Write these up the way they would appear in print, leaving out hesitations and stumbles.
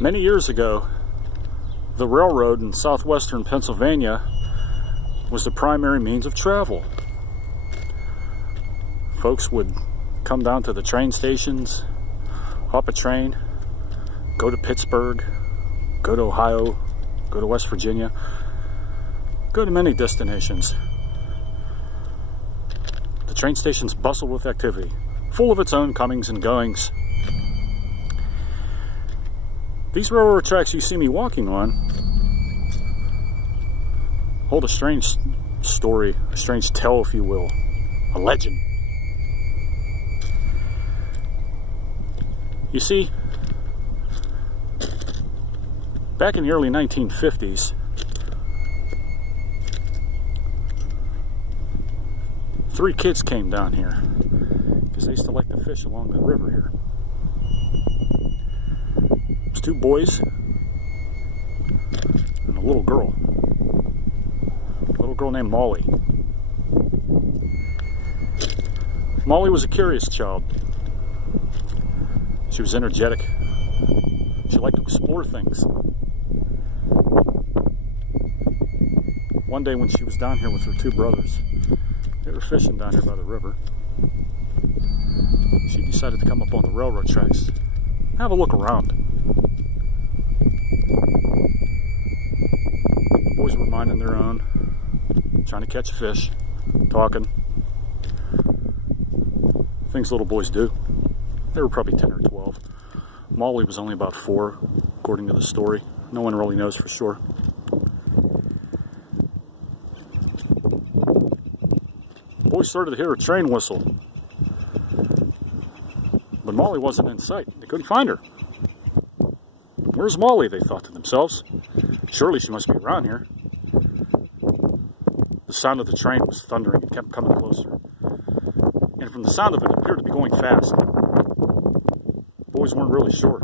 Many years ago, the railroad in southwestern Pennsylvania was the primary means of travel. Folks would come down to the train stations, hop a train, go to Pittsburgh, go to Ohio, go to West Virginia, go to many destinations. The train stations bustled with activity, full of its own comings and goings. These railroad tracks you see me walking on hold a strange story, a strange tale, if you will, a legend. You see, back in the early 1950s, three kids came down here because they used to like to fish along the river here. It was two boys and a little girl. A little girl named Molly. Molly was a curious child. She was energetic. She liked to explore things. One day when she was down here with her two brothers, they were fishing down here by the river. She decided to come up on the railroad tracks, have a look around. The boys were minding their own, trying to catch fish, talking. Things little boys do. They were probably 10 or 12. Molly was only about 4, according to the story. No one really knows for sure. The boys started to hear a train whistle, but Molly wasn't in sight. They couldn't find her. Where's Molly, they thought to themselves. Surely she must be around here. The sound of the train was thundering. It kept coming closer. And from the sound of it, it appeared to be going fast. The boys weren't really sure.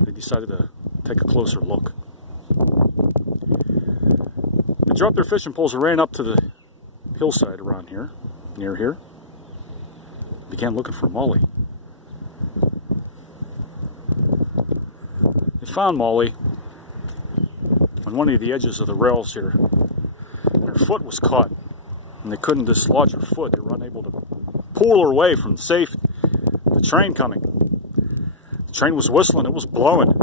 They decided to take a closer look. They dropped their fishing poles and ran up to the hillside around here, near here. Began looking for Molly. They found Molly on one of the edges of the rails here. And her foot was caught, and they couldn't dislodge her foot. They were unable to pull her away from the train coming. The train was whistling, it was blowing.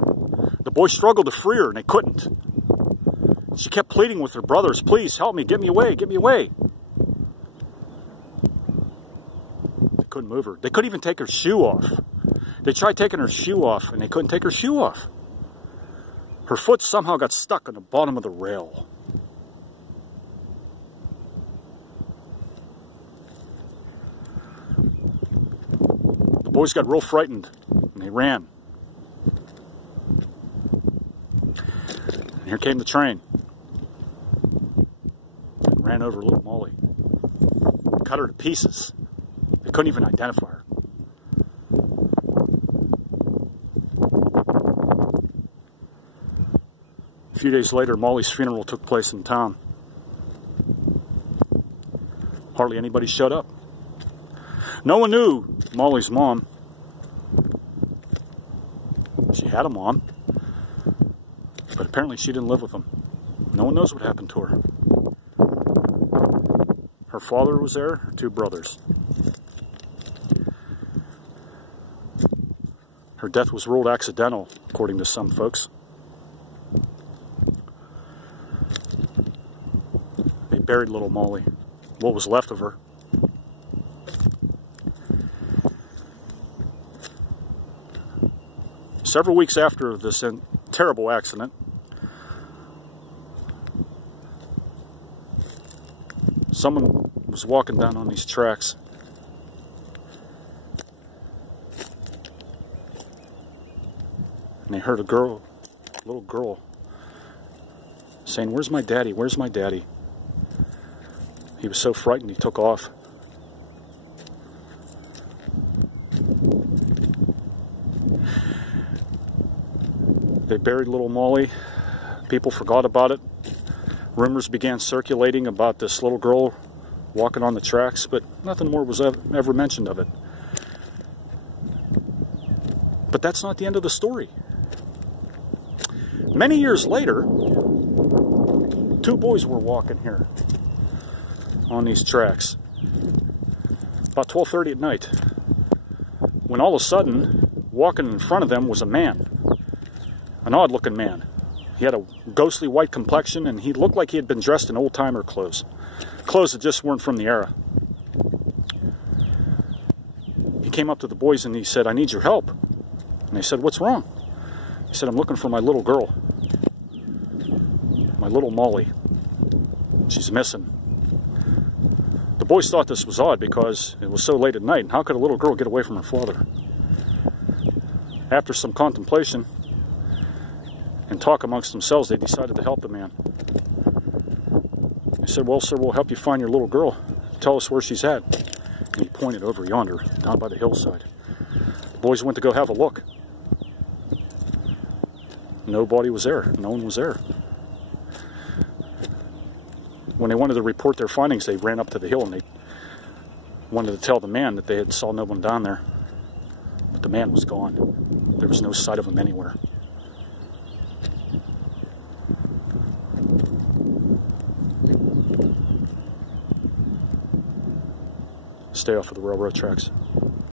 The boys struggled to free her, and they couldn't. She kept pleading with her brothers, please help me, get me away, get me away. They couldn't move her. They couldn't even take her shoe off. They tried taking her shoe off, and they couldn't take her shoe off. Her foot somehow got stuck on the bottom of the rail. The boys got real frightened, and they ran. And here came the train. And ran over little Molly. Cut her to pieces. They couldn't even identify her. A few days later, Molly's funeral took place in town. Hardly anybody showed up. No one knew Molly's mom. She had a mom, but apparently she didn't live with them. No one knows what happened to her. Her father was there, her two brothers. Her death was ruled accidental, according to some folks. They buried little Molly, what was left of her. Several weeks after this terrible accident, someone was walking down on these tracks. And they heard a little girl, saying, "Where's my daddy? Where's my daddy?" He was so frightened he took off. They buried little Molly. People forgot about it. Rumors began circulating about this little girl walking on the tracks, but nothing more was ever mentioned of it. But that's not the end of the story. Many years later, two boys were walking here on these tracks about 12:30 at night, when all of a sudden, walking in front of them was a man, an odd-looking man. He had a ghostly white complexion, and he looked like he had been dressed in old-timer clothes that just weren't from the era. He came up to the boys and he said, "I need your help." And they said, "What's wrong?" He said, "I'm looking for my little girl, my little Molly. She's missing." The boys thought this was odd because it was so late at night, and how could a little girl get away from her father? After some contemplation and talk amongst themselves, they decided to help the man. They said, "Well, sir, we'll help you find your little girl. Tell us where she's at." And he pointed over yonder, down by the hillside. The boys went to go have a look. Nobody was there. No one was there. When they wanted to report their findings, they ran up to the hill and they wanted to tell the man that they had saw no one down there. But the man was gone. There was no sight of him anywhere. Stay off of the railroad tracks.